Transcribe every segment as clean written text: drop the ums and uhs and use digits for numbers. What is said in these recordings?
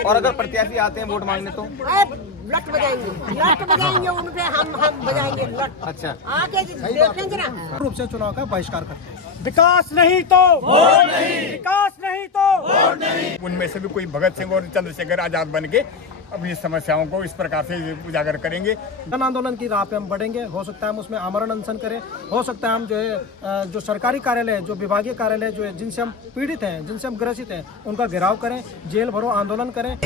और अगर प्रत्याशी आते हैं वोट मांगने तो लट बजाएंगे उन पे, हम बजाएंगे लट। अच्छा, आके देखेंगे ना रूप से चुनाव का बहिष्कार करते हैं। विकास नहीं तो वोट नहीं, विकास नहीं तो वोट नहीं। उनमें से भी कोई भगत सिंह और चंद्रशेखर आजाद बन के अपनी समस्याओं को इस प्रकार से उजागर करेंगे। जन आंदोलन की राह पे हम बढ़ेंगे। हो सकता है हम उसमें आमरण अनशन करें, हो सकता है हम जो है जो सरकारी कार्यालय है, जो विभागीय कार्यालय जो है, जिनसे हम पीड़ित हैं, जिनसे हम ग्रसित हैं, उनका घेराव करें, जेल भरो आंदोलन करें।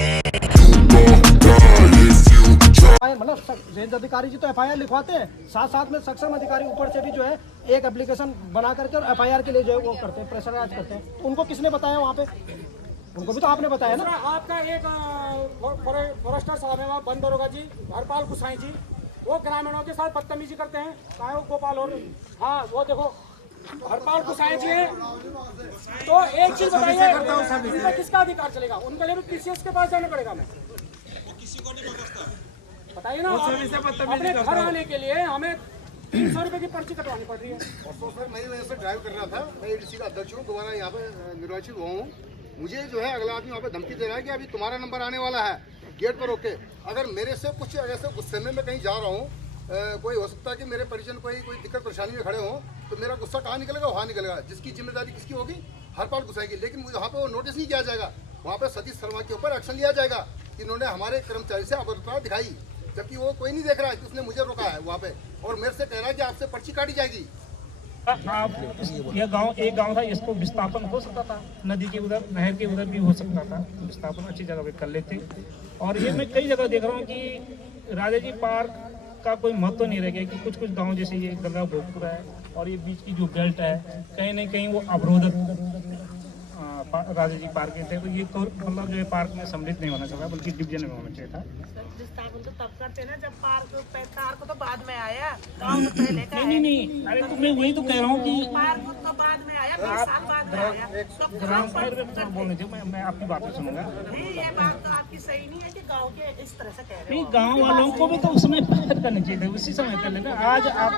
मतलब रेंज अधिकारी जी तो एफआईआर लिखवाते हैं, साथ साथ में सक्षम अधिकारी ऊपर से भी जो है एक एप्लीकेशन बना करके और एफआईआर के लिए जो है वो करते हैं, प्रेशराइज करते हैं। उनको किसने बताया वहाँ पे? उनको भी तो आपने बताया ना। आपका एक फॉरेस्टर साहब है वहाँ बंद दरोगा जी, हरपाल गुसाई जी, वो ग्रामीणों के साथ बदतमीजी करते हैं, चाहे वो गोपाल और हाँ वो देखो हरपाल गुसाई जी हैं। तो एक चीज बताइए, उनका किसका अधिकार चलेगा? उनके लिए भी पीसीएस के पास जाना पड़ेगा। मैं बताइए ना, अपने घर आने के लिए हमें 300 रुपए की पर्ची कटवानी पड़ रही है। सर मैं वजह से ड्राइव कर रहा था, मैं एडीसी का अध्यक्ष हूँ, दोबारा यहाँ पे निर्वाचित हुआ हूँ। मुझे जो है अगला आदमी वहाँ पे धमकी दे रहा है कि अभी तुम्हारा नंबर आने वाला है, गेट पर रोके। अगर मेरे से कुछ ऐसे गुस्से में मैं कहीं जा रहा हूँ, कोई हो सकता है कि मेरे परिजन कोई दिक्कत परेशानी में खड़े हों, तो मेरा गुस्सा कहाँ निकलेगा? वहाँ निकलेगा। जिसकी जिम्मेदारी किसकी होगी? हरपाल गुसाएगी। लेकिन मुझे वहाँ पे वो नोटिस नहीं किया जाएगा, वहाँ पे सतीश शर्मा के ऊपर एक्शन लिया जाएगा कि इन्होंने हमारे कर्मचारी से अभद्रता दिखाई, जबकि वो कोई नहीं देख रहा है कि उसने मुझे रोका है वहाँ पे, और मेरे से कह रहा है कि आपसे पर्ची काटी जाएगी। आप यह गांव एक गांव था, इसको विस्थापन हो सकता था, नदी के उधर नहर के उधर भी हो सकता था, विस्थापन अच्छी जगह पे कर लेते। और ये मैं कई जगह देख रहा हूँ कि राजा जी पार्क का कोई महत्व नहीं रह गया कि कुछ कुछ गांव जैसे ये गंगा भोगपुरा है और ये बीच की जो बेल्ट है कहीं ना कहीं वो अवरोधक राजा जी पार्क के थे। तो ये तो मतलब जो है पार्क में सम्मिलित नहीं होना चाहिए, बल्कि डिवीजन में होना चाहिए था। विस्थापन तो तब करते ना जब पार्क तो बाद में आया, गाँव तो पहले का है। नहीं, अरे तो मैं वही तो कह रहा हूँ कि पार्क तो बाद में आया, 20 साल बाद में आया। तो ग्राम पर बोलने थे, मैं आपकी बात सुनूंगा। नहीं, ये बात तो आपकी सही नहीं है कि गाँव के इस तरह से कह रहे नहीं, गाँव वालों को भी तो उस समय पहल करनी चाहिए था, उसी समय कर लेना। आज आप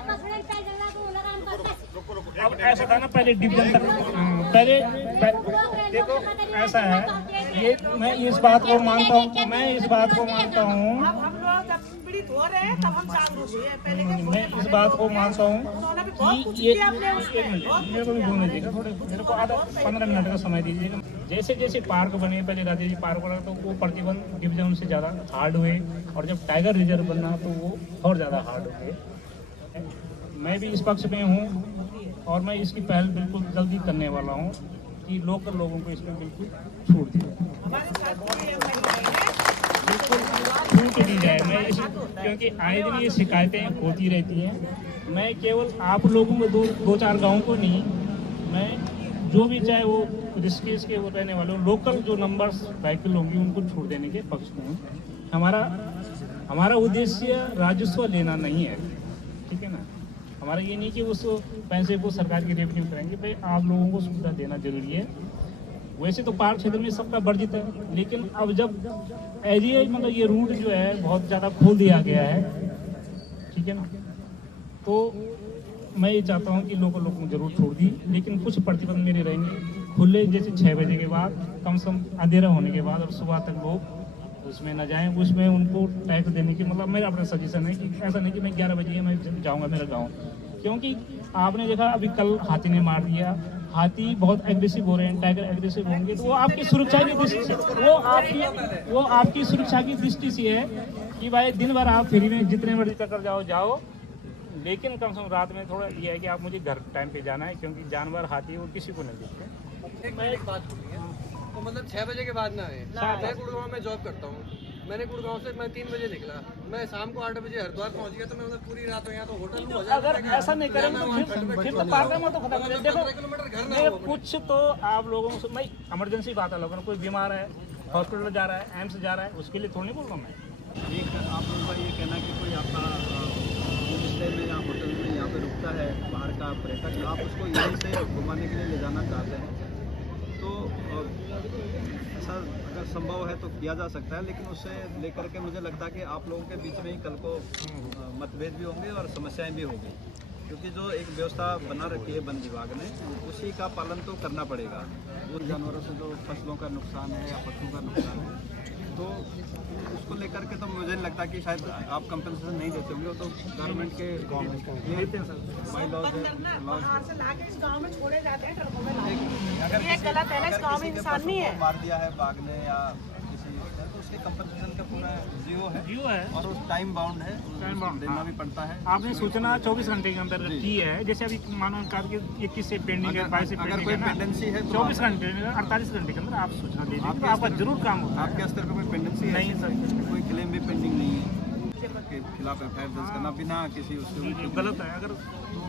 अब ऐसा था ना, पहले डिवीजन तक पहले देखो ऐसा है, ये मैं इस बात को मानता हूँ, अब हम लोग जब पीड़ित हो रहे हैं तब हम जागरूक हुए हैं। पहले के मैं इस बात को मानता हूँ कि ये मेरे को भी बोलने दीजिएगा, थोड़े मेरे को आधा 15 मिनट का समय दीजिएगा। जैसे जैसे पार्क बने, पहले राजा जी पार्क बना तो वो प्रतिबंध डिवीजन से ज़्यादा हार्ड हुए, और जब टाइगर रिजर्व बना तो वो और ज़्यादा हार्ड हुए। मैं भी इस पक्ष में हूँ और मैं इसकी पहल बिल्कुल जल्दी करने वाला हूँ कि लोकल लोगों को इसमें बिल्कुल छूट दी जाए, बिल्कुल छूट दी जाए। मैं इस क्योंकि आए दिन ये शिकायतें होती रहती हैं। मैं केवल आप लोगों को दो चार गाँव को नहीं, मैं जो भी चाहे वो ऋषिकेश के वो रहने वाले लोकल जो नंबर्स व्हीकल होंगी उनको छूट देने के पक्ष में हूँ। हमारा उद्देश्य राजस्व लेना नहीं है, ठीक है ना। हमारा ये नहीं कि उस पैसे को सरकार की रेवेन्यू करेंगे, भाई आप लोगों को सुविधा देना जरूरी है। वैसे तो पार्क क्षेत्र में सबका वर्जित है, लेकिन अब जब एरिया मतलब ये रूट जो है बहुत ज़्यादा खोल दिया गया है, ठीक है ना, तो मैं ये चाहता हूँ कि लोगों को जरूर छोड़ दी, लेकिन कुछ प्रतिबंध मेरे रहेंगे। खुले जैसे 6 बजे के बाद, कम से कम अंधेरा होने के बाद और सुबह तक लोग उसमें न जाएं, उसमें उनको टैक्स देने की मतलब मेरा अपना सजेशन है कि ऐसा नहीं कि मैं 11 बजे मैं जाऊंगा मेरा गांव, क्योंकि आपने देखा अभी कल हाथी ने मार दिया। हाथी बहुत एग्रेसिव हो रहे हैं, टाइगर एग्रेसिव होंगे तो वो आपकी सुरक्षा की दृष्टि से वो आपकी सुरक्षा की दृष्टि से है कि भाई दिन भर आप फ्री में जितने मर्जी चक्कर जाओ, लेकिन कम से कम रात में थोड़ा ये है कि आप मुझे घर टाइम पे जाना है, क्योंकि जानवर हाथी वो किसी को नहीं देखते। एक बात तो मतलब 6 बजे के बाद ना आए। मैं गुड़गांव में जॉब करता हूँ, मैंने गुड़गांव से मैं 3 बजे निकला, मैं शाम को 8 बजे हरिद्वार पहुँच गया, तो मैं उधर पूरी रात यहाँ तो होटल में अगर ऐसा नहीं करेंगे तो फिर तो पार्क में तो खत्म कर देखो। किलोमीटर घर ना हो। कुछ तो आप लोगों से मैं इमरजेंसी बात है, लोगों कोई बीमार है, हॉस्पिटल जा रहा है, एम्स जा रहा है, उसके लिए थोड़ी नहीं बोल रहा मैं। एक आप लोगों का ये कहना कि कोई आपका होम स्टे में या होटल में यहाँ पे रुकता है बाहर का पर्यटक, आप उसको यहीं से घुमाने के लिए ले जाना चाहते हैं, तो ऐसा अगर संभव है तो किया जा सकता है, लेकिन उससे लेकर के मुझे लगता है कि आप लोगों के बीच में ही कल को मतभेद भी होंगे और समस्याएं भी होंगी। क्योंकि जो एक व्यवस्था बना रखी है वन विभाग ने, उसी का पालन तो करना पड़ेगा। वो जानवरों से जो फसलों का नुकसान है या पशुओं का नुकसान है, तो उसको लेकर के तो मुझे नहीं लगता कि शायद आप कंपनसेशन नहीं देते होंगे, वो तो गवर्नमेंट के देते हैं सर, बाई लॉज बाहर से लाके इस गांव में छोड़े जाते हैं ट्रकों में लाके। अगर ये गलत है ना, इस गांव में इंसान नहीं है। मार दिया है बाघ ने या किसी तो उसके कंपनसेशन का पूरा जीरो है और उस टाइम बाउंड है, देना भी पड़ता है। आपने सूचना 24 घंटे के अंदर की है, जैसे अभी मानो कहा कि 21 से पेंडिंग है, 22 से अगर पेंडिंग कोई है ना, पेंडेंसी है तो 24 घंटे में 48 घंटे के अंदर आप सूचना दे दीजिए, तो आपका जरूर काम होगा। आपके स्तर पर कोई पेंडेंसी है? नहीं सर, कोई क्लेम भी पेंडिंग नहीं है के खिलाफ एफआईआर दर्ज करना बिना किसी उसके गलत है। अगर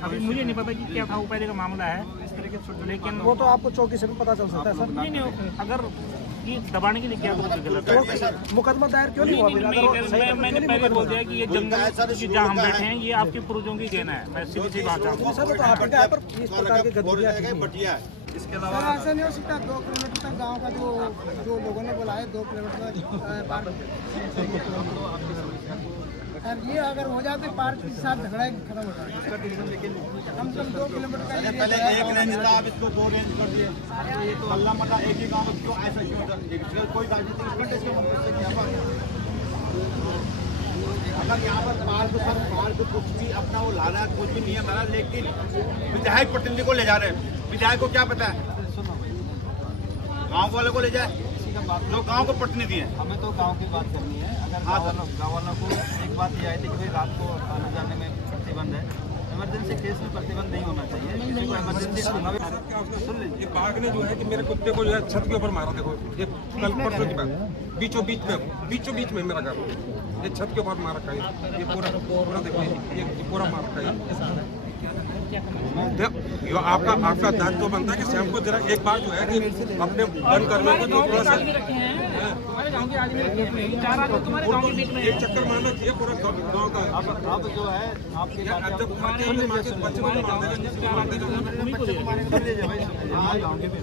अभी मुझे नहीं पता कि क्या था, वो पहले का मामला है, इस तरीके से लेकिन वो तो आपको चौकी से भी पता चल सकता है सर। नहीं, अगर ये दबाने के लिए क्या तो गलत है। मुकदमा दायर क्यों नहीं हुआ? मैंने पहले बोल दिया कि ये जंगल की जहाँ हम बैठे हैं, ये आपके पूर्वजों की देना है। मैं सीधी सी बात आपको सर, तो आपके क्या है पर इस प्रकार के गतिविधियां इसके अलावा ऐसा नहीं हो सकता 2 किलोमीटर तक गांव का जो लोगों ने बोला है 2 किलोमीटर पार्क और ये अगर हो जाए तो पार्क के साथ झगड़ा खत्म हो जाए। लेकिन कम से कम 2 किलोमीटर का पहले एक रेंज था, अब इसको 2 रेंज कर दिए। ये तो अल्लाह मल्ला एक ही गाँव में क्यों ऐसा क्यों होता है? कोई राजनीतिक कंटेस्ट के मतलब से क्या बात है? अगर यहाँ पर पार्क सब पार्क कुछ भी अपना वो ला रहा है, कुछ भी नहीं है हमारा, लेकिन विधायक प्रतिनिधि को ले जा रहे हैं। विधायक को क्या पता है? गाँव वाले को ले जाए, जो गाँव को प्रतिनिधि है। हमें तो गांव की बात करनी है। अगर गाँव वालों को एक बात ये आई थी कि भाई रात को आने जाने में प्रतिबंध है, इमरजेंसी केस में प्रतिबंध नहीं होना चाहिए। किसी को इमरजेंसी सुन लीजिए। ये बाघ ने जो है कि मेरे कुत्ते को जो है छत के ऊपर मारा। देखो ये कल परसों की बात, बीचों बीच में मेरा घर, ये छत के ऊपर मार रखा है। ये पूरा देखो, ये पूरा मार रखा है। ये आपका दायित्व तो बनता है कि शाम को जरा एक बार जो है कि अपने बंद करने को जो थोड़ा सा एक चक्कर मारना चाहिए पूरा गाँव का। अब जो है आपके जब बच्चे को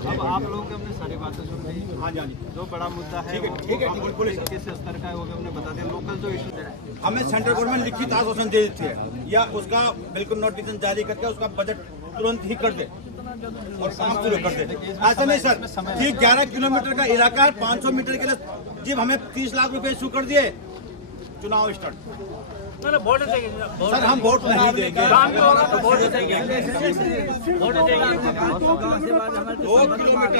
अब आप लोगों के हमने सारी बातें सुन ली। हाँ जी, जो बड़ा मुद्दा है वो किस स्तर का है वो भी हमने बता दिया। लोकल जो इशू है हमें सेंट्रल गवर्नमेंट लिखित आश्वासन दे देती है या उसका बिल्कुल नोटिफिकेशन जारी करके उसका बजट तुरंत ही कर दे और काम शुरू कर दे। ऐसा नहीं सर, ये 11 किलोमीटर का इलाका है, 500 मीटर के लिए जब हमें 30 लाख रुपए इशू कर दिए, चुनाव स्टार्ट। सर हम वोट नहीं देंगे। 2 किलोमीटर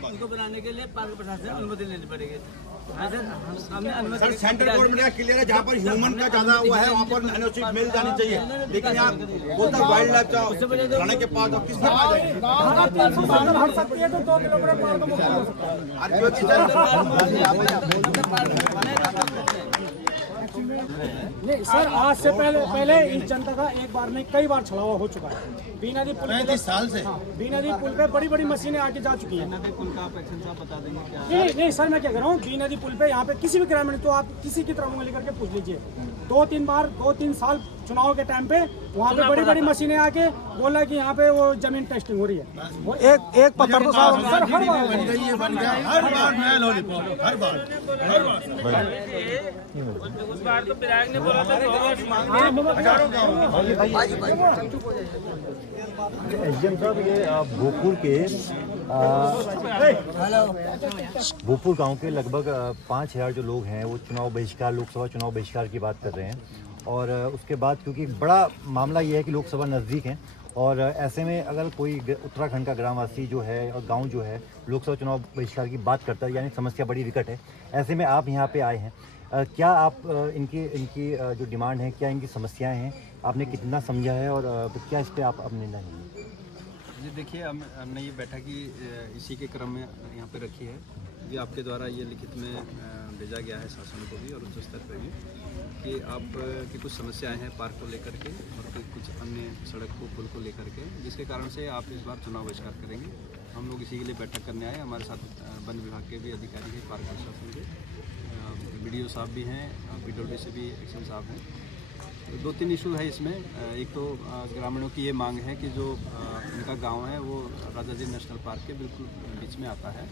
उनको बनाने के लिए पार्क प्रशासन से अनुमति लेनी पड़ेगी। सर सेंट्रल गवर्नमेंट का क्लियर है, जहाँ पर ह्यूमन का ज्यादा हुआ है वहाँ पर एनओसी मिल जानी चाहिए, लेकिन यहाँ बोलता वाइल्ड लाइफ का खाने के पास और किसके पास हट सकती है तो 2 किलोमीटर पार्क मुक्त हो सकता है। नहीं सर, आज से पहले इस जनता का एक बार नहीं कई बार छलावा हो चुका है। बीनादी पुल 35 साल से बीनादी पुल पे बड़ी मशीनें आके जा चुकी हैं। नदी पुल का आप एक्शन साहब बता देंगे क्या? नहीं सर, मैं क्या कह रहा हूँ, बीनादी पुल पे यहाँ पे किसी भी ग्रामीण तो आप किसी की तरफ उंगली करके पूछ लीजिए, 2-3 साल चुनाव के टाइम पे वहाँ पे बड़ी मशीनें आके बोला कि यहाँ पे वो जमीन टेस्टिंग हो रही है। वो एक पत्थर तो साहब सर हर बार उस बार तो विधायक ने बोला था एसडीएम साहब, ये भोजपुर गांव के लगभग 5000 जो लोग हैं वो चुनाव बहिष्कार, लोकसभा चुनाव बहिष्कार की बात कर रहे हैं। और उसके बाद क्योंकि बड़ा मामला ये है कि लोकसभा नज़दीक है और ऐसे में अगर कोई उत्तराखंड का ग्रामवासी जो है और गांव जो है लोकसभा चुनाव बहिष्कार की बात करता है, यानी समस्या बड़ी विकट है। ऐसे में आप यहाँ पे आए हैं, क्या आप इनकी जो डिमांड है, क्या इनकी समस्याएं हैं, आपने कितना समझा है और क्या इस पर आप अब निर्णय लेंगे? जी देखिए, हमने ये बैठक ही इसी के क्रम में यहाँ पे रखी है। ये आपके द्वारा ये लिखित में भेजा गया है शासन को भी और उच्च स्तर पर भी कि आप की कुछ समस्याएं हैं पार्क को लेकर के और कुछ अन्य सड़क को पुल को लेकर के, जिसके कारण से आप इस बार चुनाव बहिष्कार करेंगे। हम लोग इसी के लिए बैठक करने आए। हमारे साथ वन विभाग के भी अधिकारी हैं, पार्क प्रशासन के BDO साहब भी हैं, PWD से भी एक्शन साहब हैं। 2-3 इशू है इसमें। एक तो ग्रामीणों की ये मांग है कि जो इनका गांव है वो राजा जी नेशनल पार्क के बिल्कुल बीच में आता है,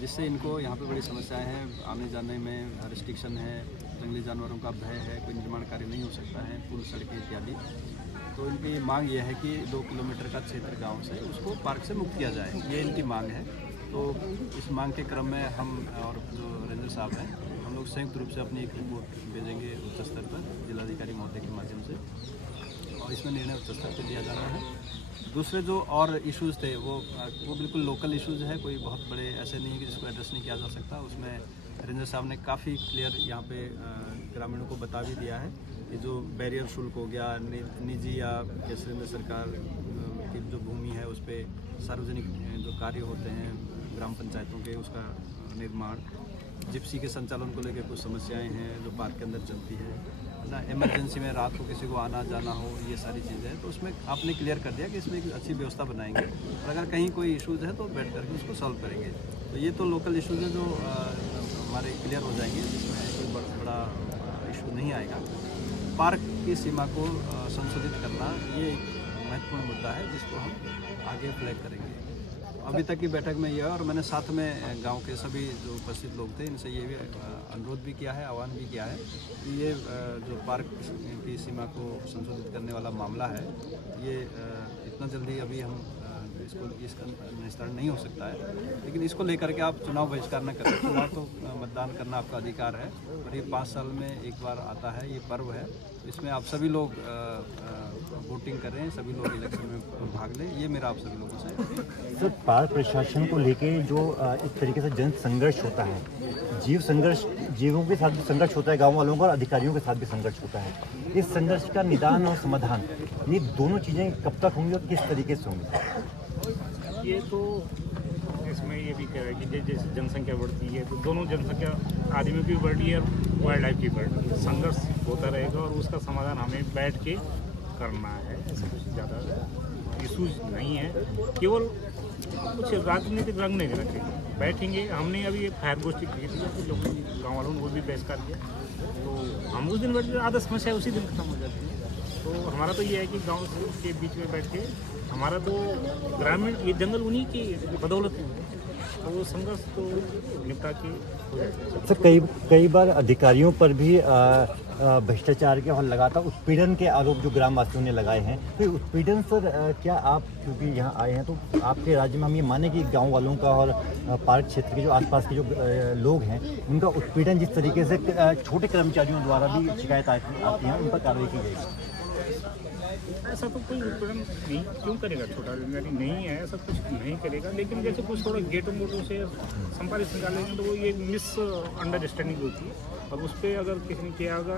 जिससे इनको यहाँ पे बड़ी समस्याएं हैं। आने जाने में रिस्ट्रिक्शन है, जंगली जानवरों का भय है, कोई निर्माण कार्य नहीं हो सकता है, पुल सड़कें इत्यादि। तो इनकी ये मांग ये है कि 2 किलोमीटर का क्षेत्र गांव से उसको पार्क से मुक्त किया जाए, ये इनकी मांग है। तो इस मांग के क्रम में हम और जो रेंजर साहब हैं, हम लोग संयुक्त रूप से अपनी एक रिपोर्ट भेजेंगे उच्च स्तर पर जिलाधिकारी महोदय के माध्यम से, और इसमें निर्णय उच्च स्तर पर लिया जाना है। दूसरे जो और इश्यूज़ थे वो बिल्कुल लोकल इश्यूज़ है, कोई बहुत बड़े ऐसे नहीं है कि जिसको एड्रेस नहीं किया जा सकता। उसमें रेंजर साहब ने काफ़ी क्लियर यहाँ पे ग्रामीणों को बता भी दिया है कि जो बैरियर शुल्क हो गया, निजी या केंद्र सरकार की जो भूमि है उस पर सार्वजनिक जो कार्य होते हैं ग्राम पंचायतों के, उसका निर्माण, जिप्सी के संचालन को लेकर कुछ समस्याएं हैं जो पार्क के अंदर चलती है ना, इमरजेंसी में रात को किसी को आना जाना हो, ये सारी चीज़ें हैं। तो उसमें आपने क्लियर कर दिया कि इसमें एक अच्छी व्यवस्था बनाएंगे, और अगर कहीं कोई इश्यूज़ है तो बैठ करके उसको सॉल्व करेंगे। तो ये तो लोकल इश्यूज़ हैं जो हमारे क्लियर हो जाएंगे, जिसमें कोई बड़ा इशू नहीं आएगा। पार्क की सीमा को संशोधित करना ये एक महत्वपूर्ण मुद्दा है जिसको हम आगे फ्लैग करेंगे। अभी तक की बैठक में यह है, और मैंने साथ में गांव के सभी जो उपस्थित लोग थे इनसे ये भी अनुरोध भी किया है, आह्वान भी किया है कि ये जो पार्क की सीमा को संशोधित करने वाला मामला है, ये इतना जल्दी अभी हम इसका निस्तारण नहीं हो सकता है, लेकिन इसको लेकर के आप चुनाव बहिष्कार न करें। चुनाव तो मतदान करना आपका अधिकार है, और ये 5 साल में एक बार आता है, ये पर्व है, इसमें आप सभी लोग वोटिंग कर रहे हैं, सभी लोग इलेक्शन में भाग लें, ये मेरा आप सभी लोगों से। सर, पार्क प्रशासन को लेके जो एक तरीके से जन संघर्ष होता है, जीवों के साथ भी संघर्ष होता है, गाँव वालों का, और अधिकारियों के साथ भी संघर्ष होता है। इस संघर्ष का निदान और समाधान, ये दोनों चीज़ें कब तक होंगी और किस तरीके से होंगी? ये तो इसमें ये भी कह रहा है कि जैसे जनसंख्या बढ़ती है तो दोनों जनसंख्या आदमियों की बढ़ रही है और वाइल्ड लाइफ की बढ़ रही है, संघर्ष होता रहेगा, और उसका समाधान हमें बैठ के करना है। ऐसा कुछ ज़्यादा इशूज नहीं है, केवल कुछ राजनीतिक रंग नहीं देना चाहिए। बैठेंगे, हमने अभी एक फायर गोष्ठी की थी, कुछ लोग गाँव वालों ने वो भी बहिष्कार किया, तो हम उस दिन बैठ के आधा समस्या उसी दिन खत्म हो जाती है। तो हमारा तो ये है कि गांव के बीच में बैठ के, हमारा तो ग्रामीण ये जंगल उन्हीं की बदौलत में है, तो वो संघर्ष तो निपटा के हो जाएगा। सर, कई बार अधिकारियों पर भी भ्रष्टाचार के और लगातार उत्पीड़न के आरोप जो ग्रामवासियों ने लगाए हैं, तो उत्पीड़न सर क्या आप क्योंकि यहाँ आए हैं तो आपके राज्य में हम ये माने कि गांव वालों का और पार्क क्षेत्र के जो आसपास के जो लोग हैं उनका उत्पीड़न जिस तरीके से छोटे कर्मचारियों द्वारा भी शिकायत आती है, उन पर कार्रवाई की जाएगी? ऐसा तो कोई उत्पीड़न नहीं, क्यों करेगा, छोटा अधिकारी नहीं है, ऐसा कुछ नहीं करेगा। लेकिन जैसे कुछ थोड़ा गेटों मोटों से संपादित निकालेंगे तो वो ये मिस अंडरस्टैंडिंग होती है, और उस पर अगर किसी ने किया होगा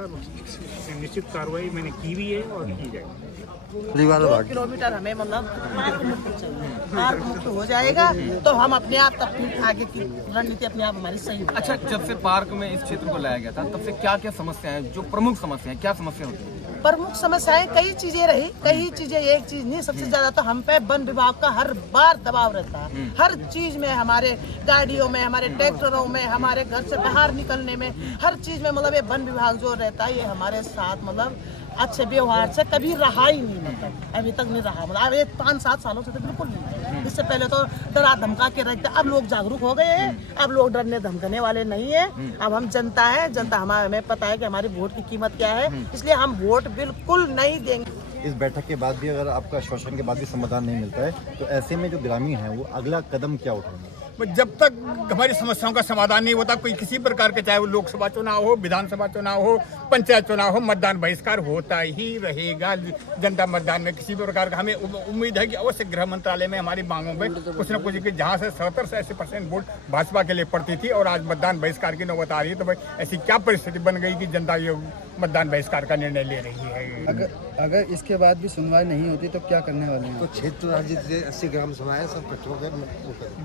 निश्चित कार्रवाई मैंने की भी है और की जाएगी। 2 किलोमीटर हमें मतलब पार्क मुक्त चाहिए, पार्क मुक्त हो जाएगा तो हम अपने आप तक आगे की रणनीति अपने आप हमारी सही होगी। अच्छा, जब से पार्क में इस क्षेत्र को लाया गया था तब से क्या क्या समस्याएं, जो प्रमुख समस्याएं, क्या समस्या होती है? प्रमुख समस्याएं कई चीजें रही, कई चीजें, एक चीज नहीं, सबसे ज्यादा तो हम पे वन विभाग का हर बार दबाव रहता है, हर चीज में, हमारे गाड़ियों में, हमारे ट्रैक्टरों में, हमारे घर से बाहर निकलने में, हर चीज में मतलब ये वन विभाग जो रहता है ये हमारे साथ मतलब अच्छे व्यवहार से कभी रहा ही नहीं, मतलब अभी तक नहीं रहा, मतलब ये 5-7 सालों से तो बिल्कुल नहीं। इससे पहले तो डरा धमका के रखते, अब लोग जागरूक हो गए हैं, अब लोग डरने धमकने वाले नहीं है। अब हम जनता है, जनता हमें पता है कि हमारी वोट की कीमत क्या है, इसलिए हम वोट बिल्कुल नहीं देंगे। इस बैठक के बाद भी अगर आपका आश्वासन के बाद भी समाधान नहीं मिलता है तो ऐसे में जो ग्रामीण है वो अगला कदम क्या उठाएंगे? जब तक हमारी समस्याओं का समाधान नहीं होता, कोई किसी प्रकार के, चाहे वो लोकसभा चुनाव हो, विधानसभा चुनाव हो, पंचायत चुनाव हो, मतदान बहिष्कार होता ही रहेगा। जनता मतदान में किसी प्रकार का, हमें उम्मीद है कि अवश्य गृह मंत्रालय में हमारी मांगों में कुछ न कुछ, जहाँ से 70 से 80% वोट भाजपा के लिए पड़ती थी और आज मतदान बहिष्कार की नौबत आ रही है, तो भाई ऐसी क्या परिस्थिति बन गई कि जनता ये मतदान बहिष्कार का निर्णय ले रही है। अगर इसके बाद भी सुनवाई नहीं होती तो क्या करने वाले हैं? तो क्षेत्र राज्य 80 ग्राम सभाएं सब कचरों के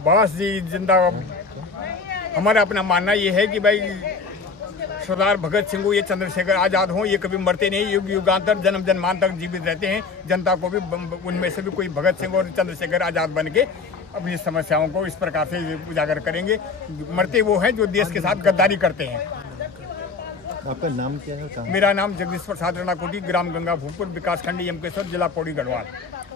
बस जी, जिंदा हमारा अपना मानना ये है कि भाई सरदार भगत सिंह हो, ये चंद्रशेखर आजाद हो, ये कभी मरते नहीं, युग युगांतर जन्म जन्मान तक जीवित रहते हैं। जनता को भी उनमें से भी कोई भगत सिंह और चंद्रशेखर आजाद बन के अपनी समस्याओं को इस प्रकार से उजागर करेंगे। मरते वो हैं जो देश के साथ गद्दारी करते हैं। आपका नाम क्या है? मेरा नाम जगदीश प्रसाद राणा कोटी, ग्राम गंगा भूपुर, विकासखंड यमकेश्वर, जिला पौड़ी गढ़वाल।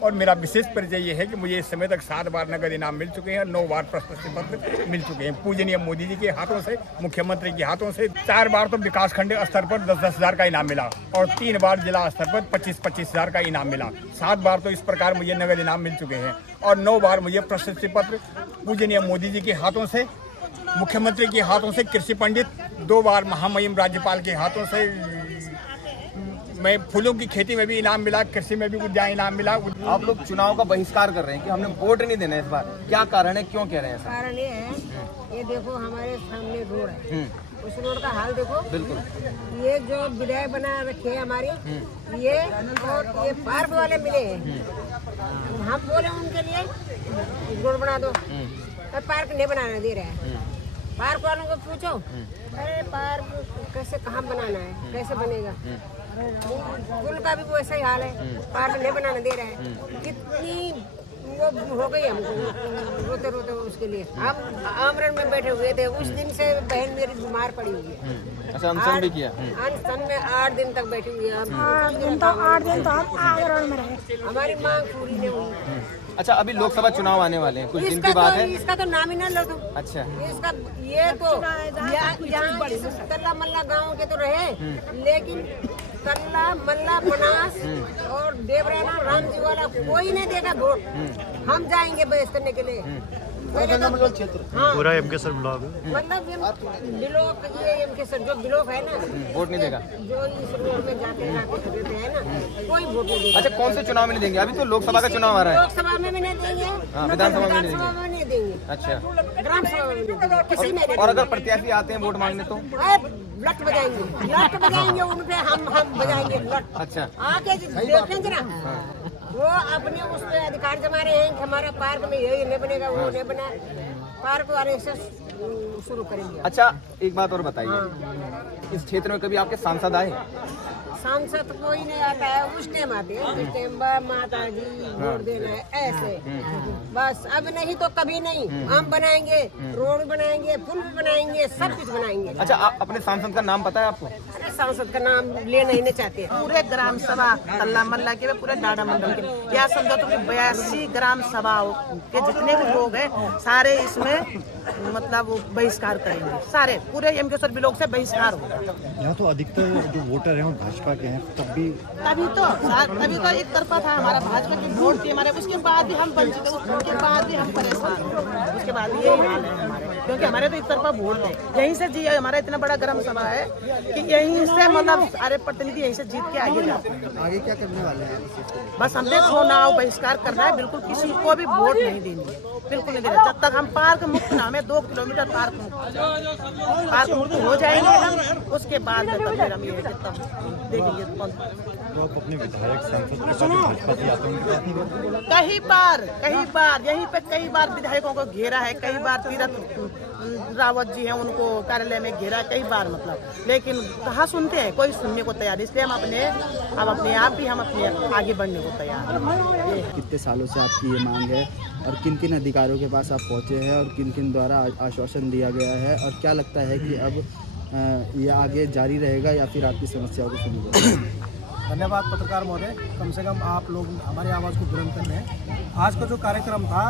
और मेरा विशेष परिचय ये है कि मुझे इस समय तक 7 बार नगद इनाम मिल चुके हैं, 9 बार प्रशस्ति पत्र मिल चुके हैं पूजनीय मोदी जी के हाथों से, मुख्यमंत्री के हाथों से। 4 बार तो विकास खंड स्तर पर 10-10 हज़ार का इनाम मिला और 3 बार जिला स्तर पर 25-25 हज़ार का इनाम मिला। 7 बार तो इस प्रकार मुझे नगद इनाम मिल चुके हैं और 9 बार मुझे प्रशस्ति पत्र पूजनीय मोदी जी के हाथों से, मुख्यमंत्री के हाथों से, कृषि पंडित 2 बार महामहिम राज्यपाल के हाथों से। मैं फूलों की खेती में भी इनाम मिला, कृषि में भी कुछ इनाम मिला। आप लोग चुनाव का बहिष्कार कर रहे हैं कि हमने वोट नहीं देना इस बार, क्या कारण है, क्यों कह रहे हैं ऐसा? कारण ये है, ये देखो हमारे सामने रोड है, उस रोड का हाल देखो। बिल्कुल। ये जो विधायक बना रखे हैं हमारे, ये और ये पार्क वाले मिले हैं, हम बोले उनके लिए रोड बना दो, तो पार्क नहीं बनाने दे रहे हैं। पार्क वालों को पूछो, अरे पार्क कैसे, कहाँ बनाना है, कैसे बनेगा? पुल का भी वो ऐसा ही हाल है, पार्क नहीं बनाने दे रहे हैं। कितनी वो हो गई हमको रोते रोते उसके लिए। हम आमरण में बैठे हुए थे, उस दिन से बहन मेरी बीमार पड़ी हुई है। अच्छा, अनशन भी किया? अनशन में 8 दिन तक बैठी हुई है। 8 दिन तो हम आमरण में रहे, हमारी मांग पूरी नहीं हुई। अच्छा, अभी लोकसभा चुनाव आने वाले हैं, कुछ दिन की बात है। इसका तो नाम ही ना लो तुम। अच्छा, इसका ये तो यहाँ तल्ला मल्ला गाँव के तो रहे, लेकिन तल्ला मल्ला बनास और देवराना रामजी वाला कोई नहीं देगा वोट। हम जाएंगे बहस करने के लिए। हाँ, पूरा एमकेसर ब्लॉक मतलब ब्लॉक, ये एमकेसर जो ब्लॉक है ना, वोट नहीं देगा। जो इस रोड में जाते हैं ना, कोई वोट नहीं देगा। अच्छा, कौन से चुनाव में नहीं देंगे? अभी तो लोकसभा का चुनाव आ रहा है। लोकसभा में भी नहीं देंगे, विधानसभा में नहीं देंगे। अच्छा, ग्राम सभा में नहीं देंगे, किसी में नहीं। और अगर प्रत्याशी आते हैं वोट मांगने तो लट बजाएंगे उन पे, हम बजाएंगे लट। अच्छा, आके देखेंगे ना, वो अपने उस पे अधिकार जमा रहे हैं कि हमारा पार्क में यही नहीं बनेगा, वो नहीं बना। पार्क वाले से शुरू करेंगे। अच्छा, एक बात और बताइए, इस क्षेत्र में कभी आपके सांसद आए? सांसद कोई नहीं आता है, उस टाइम आते हैं, उस टाइम माता जी वोट देना है ऐसे, बस। अब नहीं तो कभी नहीं। हम बनाएंगे, रोड बनाएंगे, पुल भी बनाएंगे, सब कुछ बनाएंगे। अच्छा, अपने सांसद का नाम पता है आपको? अरे सांसद का नाम लेना ही नहीं चाहते। पूरे ग्राम सभा तल्ला मल्ला के, पूरे डाडा मंडल के, या समझो तुम 82 ग्राम सभा के जितने भी लोग हैं सारे इसमें मतलब बहिष्कार करेंगे। सारे पूरे एमकेसर ब्लॉक से बहिष्कार होगा। यहाँ तो अधिकतर जो वोटर हैं वो भाजपा के हैं, तभी तो एक तरफा था हमारा, भाजपा के वोट दिए हमारे, उसके बाद भी हम वंचित, उसके बाद भी हम परेशान, उसके बाद भी यही हाल है हमारे, क्योंकि हमारे तो एक तरफा वोट थे। यहीं से जी हमारा इतना बड़ा ग्राम सभा है कि यहीं से मतलब सारे प्रतिनिधि यहीं से जीत के आगे जाते हैं। आगे क्या करने वाले हैं? बस हमने चुनाव बहिष्कार करना है, बिल्कुल किसी को भी वोट नहीं देंगे, बिल्कुल नहीं देना। जब तक हम पार्क मुक्त ना, हमें 2 किलोमीटर पार्क मुक्त हो जाएंगे हम, उसके बाद में तब फिर हम ये तब देखेंगे। तो आप अपने विधायक सांसद के साथ भाजपा से आते हैं? कई बार यहीं पे कई बार विधायकों को घेरा है, कई बार तीरथ रावत जी हैं उनको कार्यालय में घेरा कई बार, मतलब, लेकिन कहाँ सुनते हैं, कोई सुनने को तैयार। इसलिए हम अपने आप भी हम अपने आगे बढ़ने को तैयार हैं। कितने सालों से आपकी ये मांग है और किन किन अधिकारियों के पास आप पहुँचे हैं और किन किन द्वारा आश्वासन दिया गया है, और क्या लगता है कि अब ये आगे जारी रहेगा या फिर आपकी समस्याओं को सुनी जाएगी? धन्यवाद पत्रकार महोदय, कम से कम आप लोग हमारी आवाज़ को बुलंद कर रहे हैं। आज का जो कार्यक्रम था,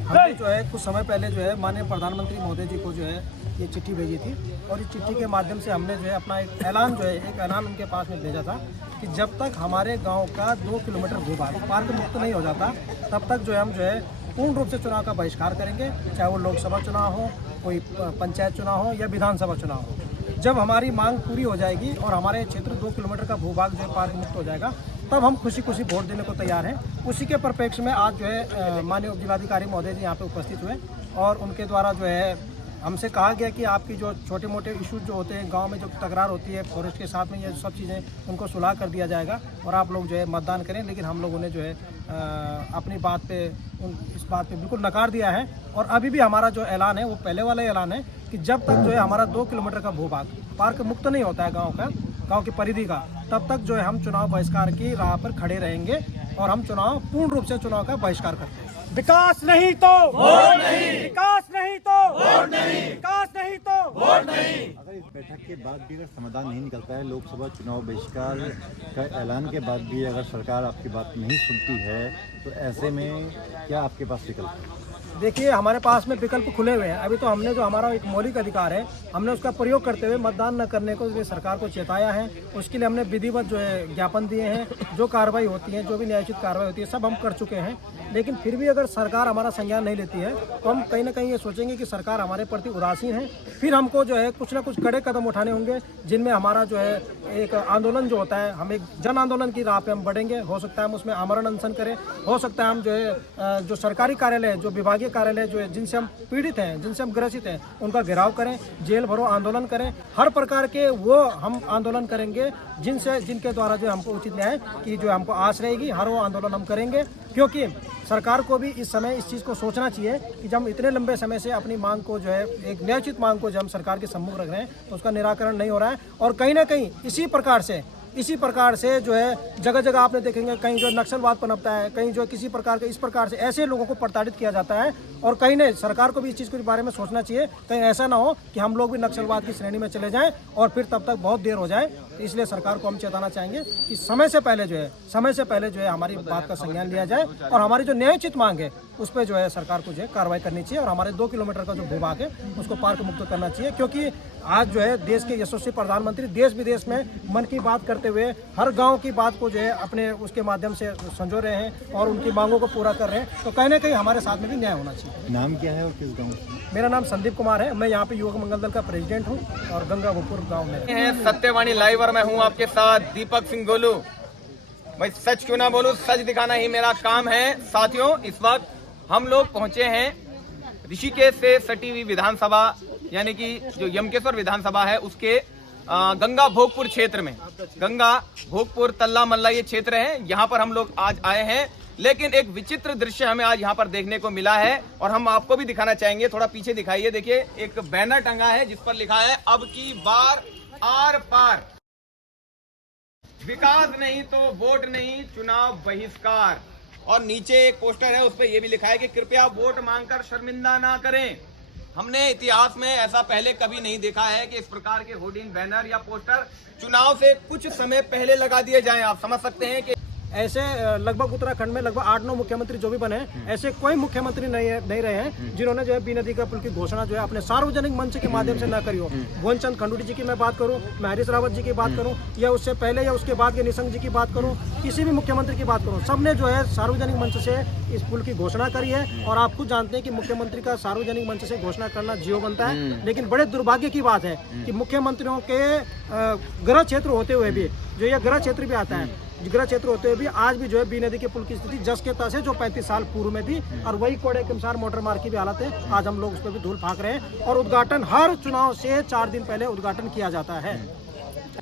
हमने जो है कुछ समय पहले जो है माननीय प्रधानमंत्री महोदय जी को जो है ये चिट्ठी भेजी थी, और इस चिट्ठी के माध्यम से हमने जो है अपना एक ऐलान उनके पास में भेजा था कि जब तक हमारे गांव का 2 किलोमीटर भूभाग पार्क मुक्त नहीं हो जाता, तब तक जो है हम जो है पूर्ण रूप से चुनाव का बहिष्कार करेंगे, चाहे वो लोकसभा चुनाव हो, कोई पंचायत चुनाव हो या विधानसभा चुनाव हो। जब हमारी मांग पूरी हो जाएगी और हमारे क्षेत्र 2 किलोमीटर का भूभाग जो है पार्क मुक्त हो जाएगा, तब हम खुशी खुशी वोट देने को तैयार हैं। उसी के परिप्रेक्ष्य में आज जो है माननीय उपजिलाधिकारी महोदय जी यहाँ पे उपस्थित हुए, और उनके द्वारा जो है हमसे कहा गया कि आपकी जो छोटे मोटे इश्यूज जो होते हैं गांव में, जो तकरार होती है फॉरेस्ट के साथ में, ये सब चीज़ें उनको सुलह कर दिया जाएगा और आप लोग जो है मतदान करें। लेकिन हम लोगों ने जो है अपनी बात पे इस बात पे बिल्कुल नकार दिया है, और अभी भी हमारा जो ऐलान है वो पहले वाला ऐलान है कि जब तक जो है हमारा 2 किलोमीटर का भूभाग पार्क मुक्त नहीं होता है गाँव की परिधि का, तब तक जो है हम चुनाव बहिष्कार की राह पर खड़े रहेंगे और हम पूर्ण रूप से चुनाव का बहिष्कार करते हैं। विकास नहीं तो वोट नहीं, विकास नहीं तो वोट नहीं, विकास नहीं तो वोट नहीं। बैठक के बाद भी अगर समाधान नहीं निकलता है, लोकसभा चुनाव बहिष्कार का ऐलान के बाद भी अगर सरकार आपकी बात नहीं सुनती है, तो ऐसे में क्या आपके पास विकल्प है? देखिए, हमारे पास में विकल्प खुले हुए हैं। अभी तो हमने जो हमारा एक मौलिक अधिकार है, हमने उसका प्रयोग करते हुए मतदान न करने को सरकार को चेताया है। उसके लिए हमने विधिवत जो है ज्ञापन दिए हैं। जो कार्रवाई होती है, जो भी न्यायोचित कार्रवाई होती है, सब हम कर चुके हैं। लेकिन फिर भी अगर सरकार हमारा संज्ञान नहीं लेती है, तो हम कहीं ना कहीं ये सोचेंगे कि सरकार हमारे प्रति उदासीन है। फिर हमको जो है कुछ ना कुछ कड़े कदम उठाने होंगे, जिनमें हमारा जो है एक आंदोलन जो होता है, हम एक जन आंदोलन की राह पे हम बढ़ेंगे। हो सकता है हम उसमें आमरण अनशन करें, हो सकता है हम जो है जो सरकारी कार्यालय, जो विभागीय कार्यालय जो है, जिनसे हम पीड़ित हैं, जिनसे हम ग्रसित हैं, उनका घेराव करें, जेल भरो आंदोलन करें। हर प्रकार के वो हम आंदोलन करेंगे जिनके द्वारा जो हमको उचित न्याय की जो हमको आस रहेगी, हर वो आंदोलन हम करेंगे। क्योंकि सरकार को भी इस समय इस चीज़ को सोचना चाहिए कि जब हम इतने लंबे समय से अपनी मांग को जो है, एक न्यायोचित मांग को जब हम सरकार के सम्मुख रख रहे हैं, तो उसका निराकरण नहीं हो रहा है। और कहीं ना कहीं इसी प्रकार से जो है जगह जगह आपने देखेंगे, कहीं जो नक्सलवाद पनपता है, कहीं जो किसी प्रकार के इस प्रकार से ऐसे लोगों को प्रताड़ित किया जाता है। और कहीं नहीं, सरकार को भी इस चीज़ के बारे में सोचना चाहिए, कहीं ऐसा ना हो कि हम लोग भी नक्सलवाद की श्रेणी में चले जाएं और फिर तब तक बहुत देर हो जाए। तो इसलिए सरकार को हम चेताना चाहेंगे कि समय से पहले जो है हमारी बात का संज्ञान लिया जाए और हमारी जो न्यायोचित मांग है उस पर जो है सरकार को जो है कार्रवाई करनी चाहिए और हमारे 2 किलोमीटर का जो भूभाग है उसको पार्क मुक्त करना चाहिए। क्योंकि आज जो है देश के यशस्वी प्रधानमंत्री देश विदेश में मन की बात करते हुए हर गांव की बात को जो है अपने उसके माध्यम से संजो रहे हैं और उनकी मांगों को पूरा कर रहे हैं। तो कहीं ना कहीं हमारे साथ में भी न्याय होना चाहिए। नाम क्या है और किस गाँव से? मेरा नाम संदीप कुमार है। मैं यहाँ पे युवक मंगल दल का प्रेसिडेंट हूँ और गंगा भोपुर गाँव में हैं सत्यवाणी लाइव और मैं हूँ आपके साथ दीपक सिंह गोलू। भाई सच क्यों ना बोलूं, सच दिखाना ही मेरा काम है। साथियों, इस वक्त हम लोग पहुंचे हैं ऋषिकेश से सटी हुई विधानसभा, यानी कि जो यमकेश्वर विधानसभा है उसके गंगा भोगपुर क्षेत्र में, गंगा भोगपुर तल्ला मल्ला ये क्षेत्र है, यहाँ पर हम लोग आज आए हैं। लेकिन एक विचित्र दृश्य हमें आज यहाँ पर देखने को मिला है और हम आपको भी दिखाना चाहेंगे। थोड़ा पीछे दिखाइए, देखिए एक बैनर टंगा है जिस पर लिखा है अब की बार आर पार, विकास नहीं तो वोट नहीं, चुनाव बहिष्कार। और नीचे एक पोस्टर है, उस पर यह भी लिखा है कि कृपया वोट मांगकर शर्मिंदा ना करें। हमने इतिहास में ऐसा पहले कभी नहीं देखा है कि इस प्रकार के होर्डिंग, बैनर या पोस्टर चुनाव से कुछ समय पहले लगा दिए जाएं। आप समझ सकते हैं कि ऐसे लगभग उत्तराखंड में लगभग 8-9 मुख्यमंत्री जो भी बने, ऐसे कोई मुख्यमंत्री नहीं रहे हैं जिन्होंने जो है बी नदी का पुल की घोषणा जो है अपने सार्वजनिक मंच के माध्यम से ना करी हो। भुवनचंद खंडूड़ी जी की मैं बात करूं, मैं हरीश रावत जी की बात करूं, या उससे पहले या उसके बाद के निशंक जी की बात करूं, किसी भी मुख्यमंत्री की बात करूं, सबने जो है सार्वजनिक मंच से इस पुल की घोषणा करी है। और आप खुद जानते हैं कि मुख्यमंत्री का सार्वजनिक मंच से घोषणा करना जियो बनता है। लेकिन बड़े दुर्भाग्य की बात है कि मुख्यमंत्रियों के गृह क्षेत्र होते हुए भी, जो ये गृह क्षेत्र भी आता है, गृह क्षेत्र होते हुए भी आज भी जो है बी नदी के पुल की स्थिति जस के तस है जो 35 साल पूर्व में थी। और वही कोड़े के अनुसार मोटर मार्ग की भी हालत है। आज हम लोग उस पर भी धूल फाँक रहे हैं और उद्घाटन हर चुनाव से 4 दिन पहले उद्घाटन किया जाता है।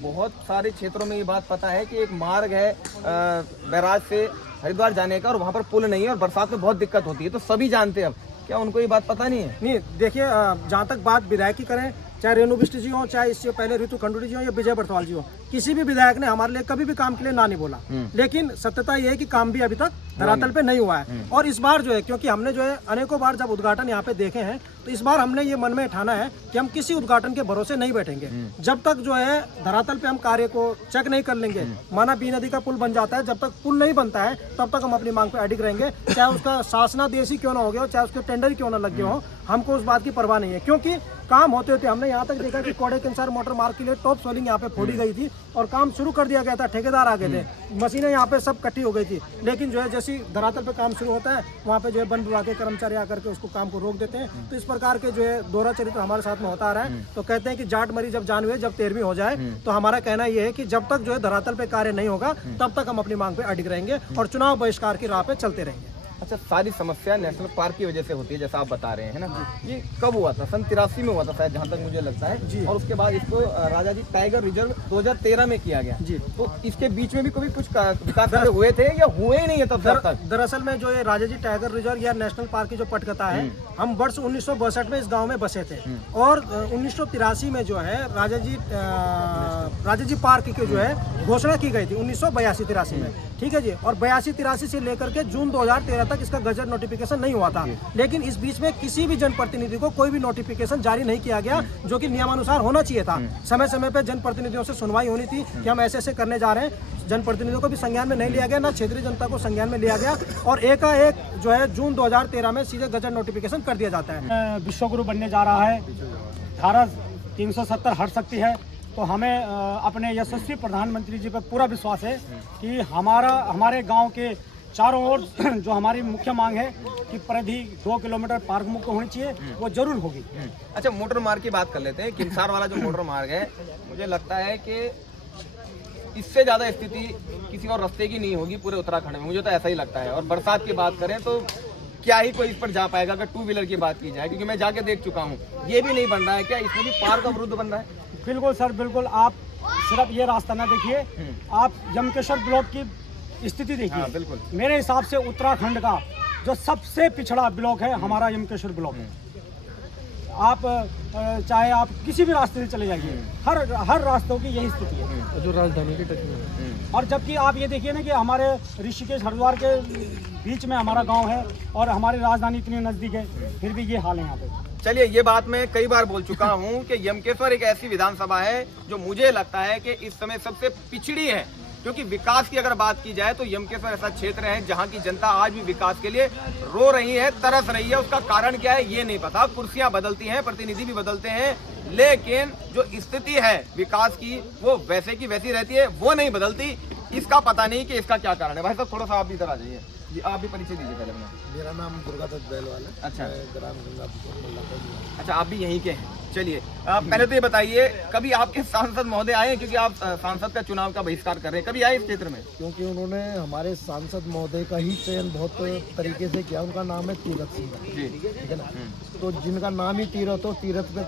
बहुत सारे क्षेत्रों में ये बात पता है कि एक मार्ग है बैराज से हरिद्वार जाने का और वहाँ पर पुल नहीं है और बरसात में बहुत दिक्कत होती है, तो सभी जानते हैं। अब क्या उनको ये बात पता नहीं है? नहीं, देखिए, जहाँ तक बात विधायक की करें, चाहे रेणु बिष्ट जी हो, चाहे इससे पहले ऋतु खंडूड़ी जी हो या विजय बरथवाल जी हो, किसी भी विधायक ने हमारे लिए कभी भी काम के लिए ना नहीं बोला। लेकिन सत्यता यह है कि काम भी अभी तक धरातल पे नहीं हुआ है। और इस बार जो है, क्योंकि हमने जो है अनेकों बार जब उद्घाटन यहाँ पे देखे हैं, तो इस बार हमने ये मन में ठाना है कि हम किसी उद्घाटन के भरोसे नहीं बैठेंगे जब तक जो है धरातल पे हम कार्य को चेक नहीं कर लेंगे। माना बी नदी का पुल बन जाता है, जब तक पुल नहीं बनता है तब तक हम अपनी मांग पे अडिग रहेंगे, चाहे उसका शासनादेश ही क्यों ना हो गया हो, चाहे उसके टेंडर क्यों ना लग गए हो, हमको उस बात की परवाह नहीं है। क्योंकि काम होते होते हमने यहाँ तक देखा कि कोड़े के अनुसार मोटर मार्ग के लिए टॉप सोलिंग यहाँ पे फोड़ी गई थी और काम शुरू कर दिया गया था, ठेकेदार आ गए थे, मशीनें यहाँ पे सब इकट्ठी हो गई थी। लेकिन जो है जैसी धरातल पे काम शुरू होता है, वहाँ पे जो है वन विभाग के कर्मचारी आकर के उसको काम को रोक देते हैं। तो इस प्रकार के जो है दोहरा चरित्र हमारे साथ में होता आ रहा है। तो कहते हैं कि जाट मरी जब जान हुए, जब 13वीं हो जाए। तो हमारा कहना यह है कि जब तक जो है धरातल पे कार्य नहीं होगा तब तक हम अपनी मांग पे अडिग रहेंगे और चुनाव बहिष्कार की राह पे चलते रहेंगे। अच्छा, सारी समस्या नेशनल पार्क की वजह से होती है जैसा आप बता रहे हैं ना। ये कब हुआ था? सन 83 में हुआ था शायद, जहाँ तक मुझे लगता है जी। और उसके बाद इसको राजा जी टाइगर रिजर्व 2013 में किया गया जी। तो इसके बीच में भी कभी कुछ विकास कार्य हुए थे या हुए ही नहीं है तब तक? दरअसल में जो है राजा जी टाइगर रिजर्व या नेशनल पार्क की जो पटकथा है, हम वर्ष 1962 में इस गाँव में बसे थे और 1983 में जो है राजा जी पार्क की जो है घोषणा की गई थी 1982-83 में, ठीक है जी। और 82-83 से लेकर के जून 2013 तक इसका गजट नोटिफिकेशन नहीं हुआ था। लेकिन इस बीच में किसी भी जनप्रतिनिधि को कोई भी नोटिफिकेशन जारी नहीं किया गया, जो कि नियमानुसार होना चाहिए था। समय समय पर जनप्रतिनिधियों से सुनवाई होनी थी कि हम ऐसे ऐसे करने जा रहे हैं। जनप्रतिनिधियों को भी संज्ञान में नहीं लिया गया, ना क्षेत्रीय जनता को संज्ञान में लिया गया, और एकाएक जो है जून 2013 में सीधे गजट नोटिफिकेशन कर दिया जाता है। विश्वगुरु बनने जा रहा है, धारा 370 हट सकती है, तो हमें अपने यशस्वी प्रधानमंत्री जी पर पूरा विश्वास है कि हमारे गांव के चारों ओर जो हमारी मुख्य मांग है कि परिधि 2 किलोमीटर पार्क मुक्त होनी चाहिए, वो जरूर होगी। अच्छा, मोटर मार्ग की बात कर लेते हैं। किमसार वाला जो मोटर मार्ग है, मुझे लगता है कि इससे ज़्यादा स्थिति किसी और रास्ते की नहीं होगी पूरे उत्तराखंड में, मुझे तो ऐसा ही लगता है। और बरसात की बात करें तो क्या ही कोई इस पर जा पाएगा अगर 2 व्हीलर की बात की जाए, क्योंकि मैं जाके देख चुका हूँ, ये भी नहीं बन रहा है। क्या इसमें भी पार्क अवरुद्ध बन रहा है? बिल्कुल सर, बिल्कुल। आप सिर्फ ये रास्ता ना देखिए, आप यमकेश्वर ब्लॉक की स्थिति देखिए। बिल्कुल, मेरे हिसाब से उत्तराखंड का जो सबसे पिछड़ा ब्लॉक है हमारा यमकेश्वर ब्लॉक। आप चाहे आप किसी भी रास्ते से चले जाइए, हर रास्तों की यही स्थिति है, जो राजधानी की टच में। और जबकि आप ये देखिए ना कि हमारे ऋषिकेश हरिद्वार के बीच में हमारा गांव है और हमारी राजधानी इतनी नज़दीक है, फिर भी ये हाल है यहाँ पे। चलिए, ये बात मैं कई बार बोल चुका हूँ कि यमकेश्वर एक ऐसी विधानसभा है जो मुझे लगता है कि इस समय सबसे पिछड़ी है, क्योंकि विकास की अगर बात की जाए तो यमकेश्वर ऐसा क्षेत्र है जहां की जनता आज भी विकास के लिए रो रही है, तरस रही है। उसका कारण क्या है ये नहीं पता। कुर्सियां बदलती हैं, प्रतिनिधि भी बदलते हैं, लेकिन जो स्थिति है विकास की वो वैसे की वैसी रहती है, वो नहीं बदलती। इसका पता नहीं कि इसका क्या कारण है। भाई साहब, थोड़ा सा आप भी इधर आ जाइए जी, आप भी परिचय दीजिए पहले अपना। मेरा नाम दुर्गादत्त बैलवाल है। अच्छा, ग्राम गंगापुर। अच्छा, आप भी यहीं के हैं। चलिए, पहले तो ये बताइए, कभी आपके सांसद महोदय आए हैं? क्योंकि आप सांसद का चुनाव का बहिष्कार कर रहे हैं, कभी आए इस क्षेत्र में? क्योंकि उन्होंने हमारे सांसद महोदय का ही चयन बहुत तरीके से किया। उनका नाम है तीरथ सिंह जी, ठीक है ना। तो जिनका नाम ही तीरथ हो, तीरथ पे